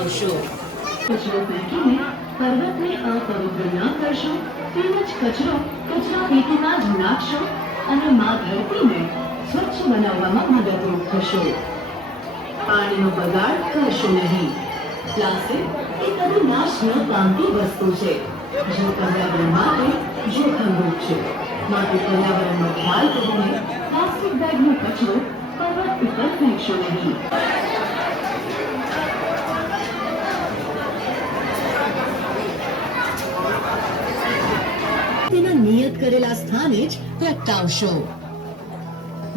પ્રગટાવશો। કચરો ફેંકીને પર્વતને અપવિત્ર ન કરશો, તેમજ કચરો કચરા પેટીમાં જ નાખશો અને માં ધરતીને સ્વચ્છ બનાવવામાં મદદરૂપ થશો। પાણીનો બગાડ કરશો નહીં। પ્લાસ્ટિક એ કદી નાશ ન પામતી વસ્તુ છે, જે પર્યાવરણ માટે જોખમરૂપ છે। માટે પર્યાવરણનો ખ્યાલ કરીને પ્લાસ્ટિક બેગનો કચરો પર્વત ઉપર ફેંકશો નહીં। તેના નિયત કરેલા સ્થાને જ પ્રગટાવશો।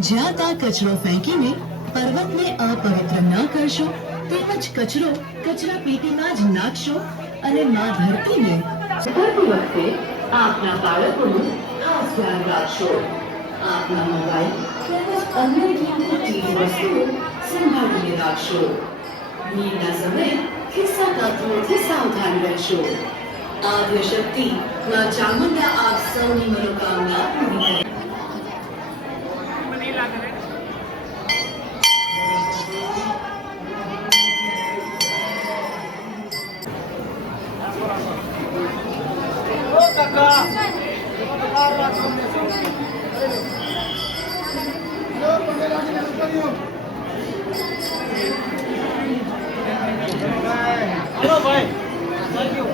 જ્યાં ત્યાં કચરો ફેંકીને પર્વતને અપવિત્ર ન કરશો, તેમજ કચરો કચરા પેટીમાં જ નાખશો અને માં ધરતીને કરતી વખતે આપના બાળકોનું ખાસ ધ્યાન રાખશો। આપના મોબાઈલ તેમજ અન્ય કિંમતી ચીજ વસ્તુઓ સંભાળીને રાખશો। ભીડના સમયે ખિસ્સા તત્વોથી સાવધાન રહેશો। આદ્યશક્તિ માં ચામુંડા આપ સૌની મનોકામના પૂરી કરે। हेलो भाई, थैंक यू।